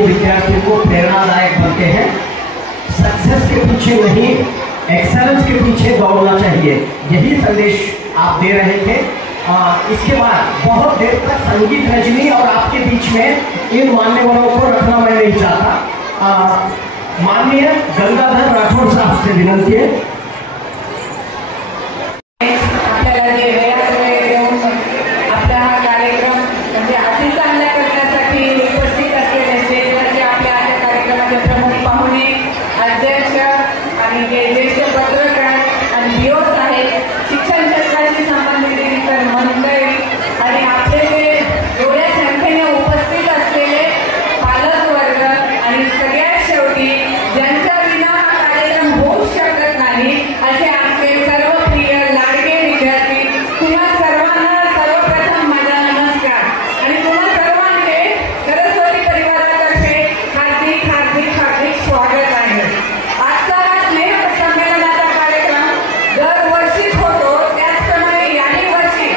विद्यार्थी विद्यार्थियों को प्रेरणादायक बनते हैं। सक्सेस के पीछे नहीं, एक्सेलेंस के पीछे दौड़ना चाहिए, यही संदेश आप दे रहे थे। इसके बाद बहुत देर तक संगीत रजनी और आपके बीच में इन मान्यवरों को रखना मैं नहीं चाहता। माननीय गंगाधर राठौड़ साहब से विनंती है। आपल्याला जे वेळात वेळ देऊन आपला हा कार्यक्रम म्हणजे अति चांगला करण्यासाठी उपस्थित असलेले स्टेजवरचे आपल्या आजच्या कार्यक्रमाचे प्रमुख पाहुणे, अध्यक्ष आणि जे ज्येष्ठ पत्रकार आणि व्ह्यूअर्स आहेत, शिक्षण क्षेत्राशी संबंधित इतर मंडळी आणि आपले जे एवढ्या संख्येने उपस्थित असलेले पालक वर्ग आणि सगळ्यात शेवटी ज्यांच्या विना हा कार्यक्रम होऊ शकत नाही असे आमचे सर्व प्रिय लाडके विद्यार्थी, तुम्हा सर्वांना सर्वप्रथम माझा नमस्कार आणि तुम्हा सर्वांचे सरस्वती परिवारातर्फे हार्दिक हार्दिक हार्दिक स्वागत आहे। आजचा हा स्नेह संमेलनाचा कार्यक्रम दरवर्षीच होतो, त्याचप्रमाणे याही वर्षी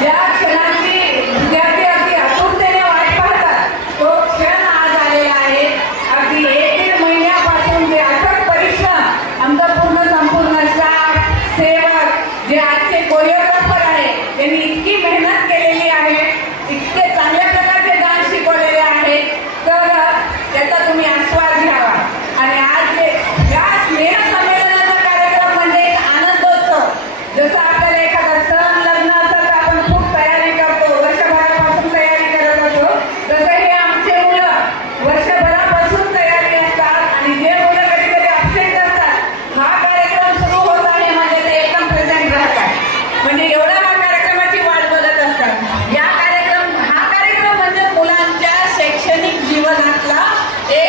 ज्या क्षणाची विद्यार्थी अगदी आतुरतेने वाट पाहतात तो क्षण आज आलेला आहे। अगदी 1-1.5 महिन्यापासून जे अथक परिश्रम आमचा संपूर्ण स्टाफ, सेवक, जे आजचे कोरिओग्राफर आहे त्यांनी इतकी मेहनत केलेली आहे, इतके चांगल्या प्रकारचे डान्स शिकवलेले आहेत, तर त्याचा तुम्ही आस्वाद घ्यावा। आणि आज या स्नेह संमेलनाचा कार्यक्रम म्हणजे एक आनंदोत्सव। जसं आपल्याला एखादा सण, लग्न असेल तर आपण खूप तयारी करतो, वर्षभरापासून तयारी करत असतो, तसं हे आमचे मुलं वर्षभरापासून तयारी असतात आणि जे मुलं कधी कधी अपसेंट असतात, हा कार्यक्रम सुरू होत आहे म्हणजे ते एकदम प्रेझेंट राहतात, म्हणजे एवढा हा कार्यक्रमाची वाट बघत असतात। हा कार्यक्रम म्हणजे मुलांच्या शैक्षणिक जीवनातला एक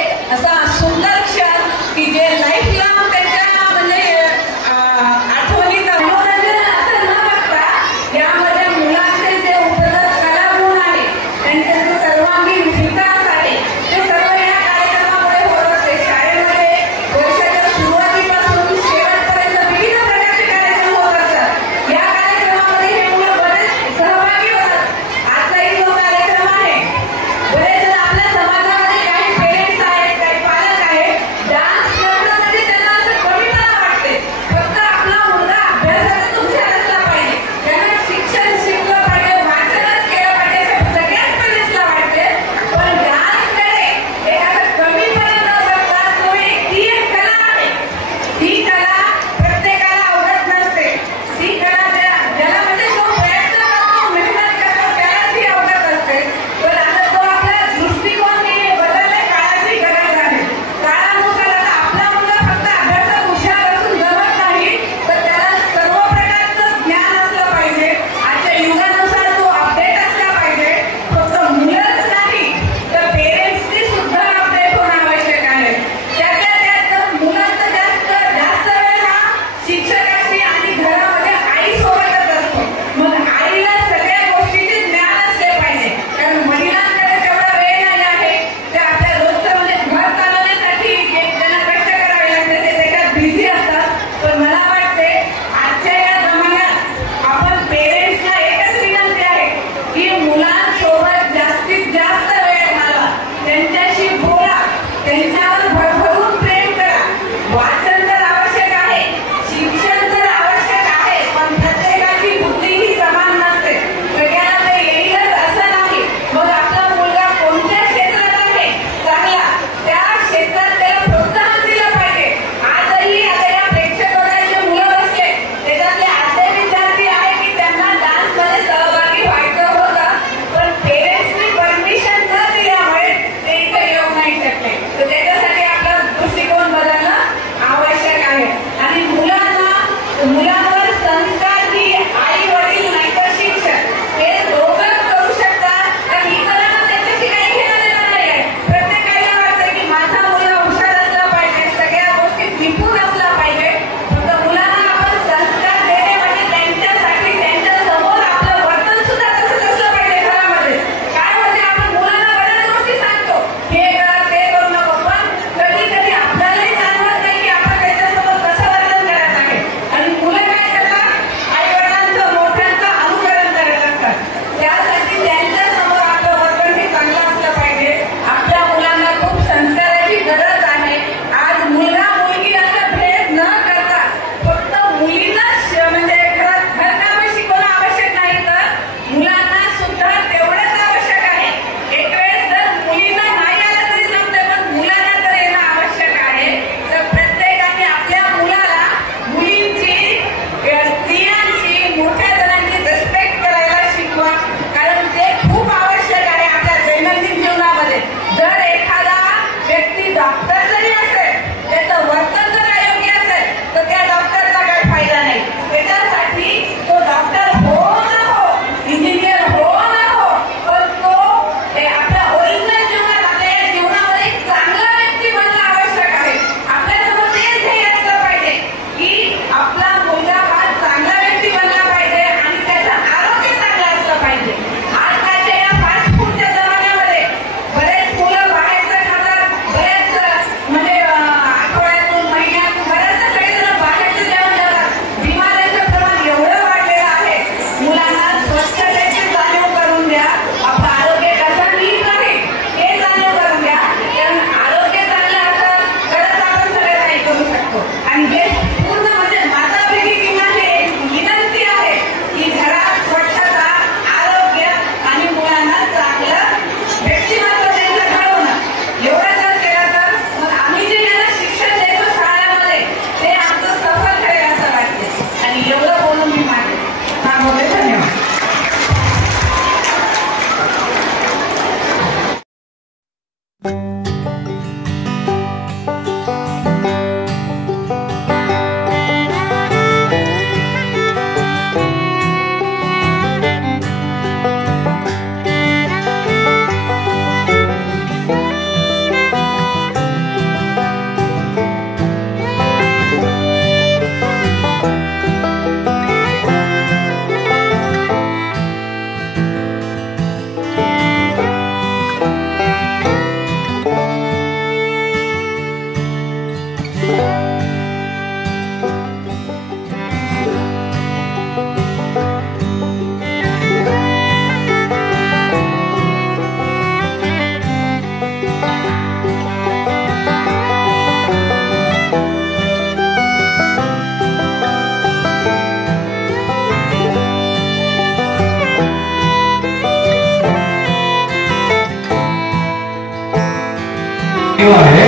आहे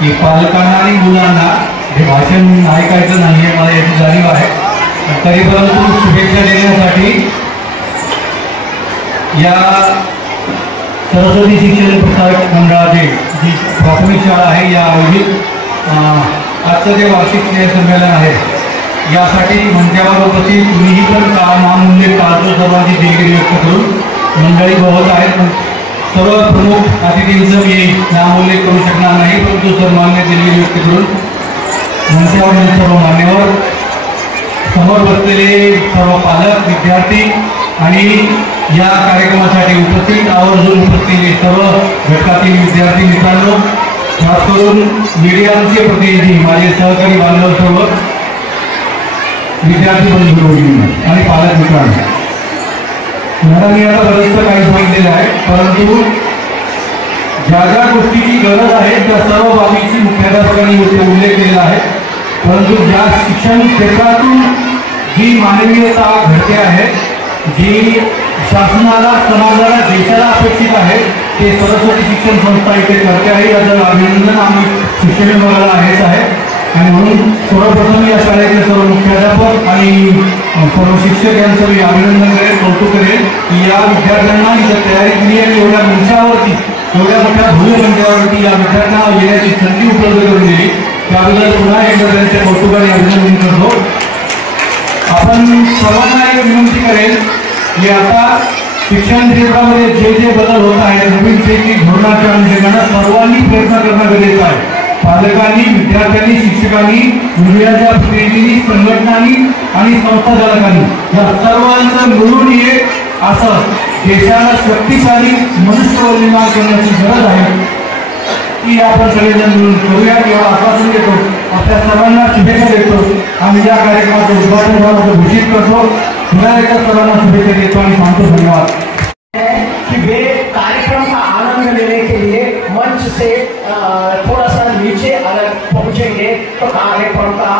की पालकांना आणि मुलांना हे भाषण ऐकायचं नाही आहे, मला याची जाणीव आहे. तरी परंतु शुभेच्छा देण्यासाठी या सरस्वती शिक्षण प्रसारक मंडळाचे जी प्राथमिक शाळा आहे या आयोजित आजचं जे वार्षिक स्नेहसंमेलन आहे यासाठी मंचावर उपस्थित तुम्हीही पण महामूल्य काळाचं सर्वांची देणगी व्यक्त करून मंडळी बघत आहेत. सर्व प्रमुख अतिथींचं मी नामोल्लेख करू शकणार नाही, परंतु सर्वांनी देणगी व्यक्त करून मंचावर सर्व मान्यवर, समोर बसलेले सर्व पालक, विद्यार्थी आणि या कार्यक्रमासाठी उपस्थित आवर्जून उपस्थित सर्व घटकातील विद्यार्थी मित्रांनो, खास करून मीडियाचे प्रतिनिधी, माझे सहकारी बांधव, सर्व विद्यार्थी बंधू आणि पालक मित्रांनो, मॅडमनी आता बरंचसं काही सांगितलेलं आहे, परंतु ज्या ज्या गोष्टीची गरज आहे त्या सर्व बाबींची मुख्याध्यापकांनी इथे उल्लेख केलेला आहे. परंतु ज्या शिक्षण क्षेत्रातून जी मानवीयता घडते आहे, जी शासनाला, समाजाला, देशाला अपेक्षित आहे, ते सरस्वती शिक्षण संस्था इथे करते आहे. याचं अभिनंदन आम्ही शिक्षण विभागाला आहेच आहे. आणि म्हणून सर्वप्रथम या शाळेचे सर्व मुख्याध्यापक आणि सर्व शिक्षक यांचं मी अभिनंदन करेन, कौतुक करेन की या विद्यार्थ्यांना इथं तयारी केली आणि एवढ्या मंचावरती, एवढ्या मोठ्या भव्य मंचावरती या विद्यार्थ्यांना येण्याची संधी उपलब्ध करून दिली. त्याबद्दल पुन्हा एकदा त्यांचे कौतुक आणि अभिनंदन करतो. आपण सर्वांना एक विनंती करेन की आता शिक्षण क्षेत्रामध्ये जे जे बदल होत आहेत, नवीन शैक्षणिक धोरणाच्या अनुषंगाने सर्वांनी प्रयत्न करणं गरजेचं आहे. पालकांनी, विद्यार्थ्यांनी, शिक्षकांनी, मीडियाच्या प्रतिनिधींनी, संघटनांनी आणि संस्थाचालकांनी या सर्वांचं मिळून एक असं देशाला शक्तिशाली मनुष्यबळ निर्माण करण्याची गरज आहे की आपण सगळेजण मिळून करूया किंवा आश्वासन देतो. आपल्या सर्वांना शुभेच्छा देतो. आम्ही या कार्यक्रमाचं उद्घाटन झाल्याचं घोषित करतो. पुन्हा एकदा सर्वांना शुभेच्छा देतो आणि सांगतो धन्यवाद. कि वे कार्यक्रम का आनंद लेने के लिए मंच से थोड़ा सा नीचे अलग पहुंचेंगे तो कार्यक्रम का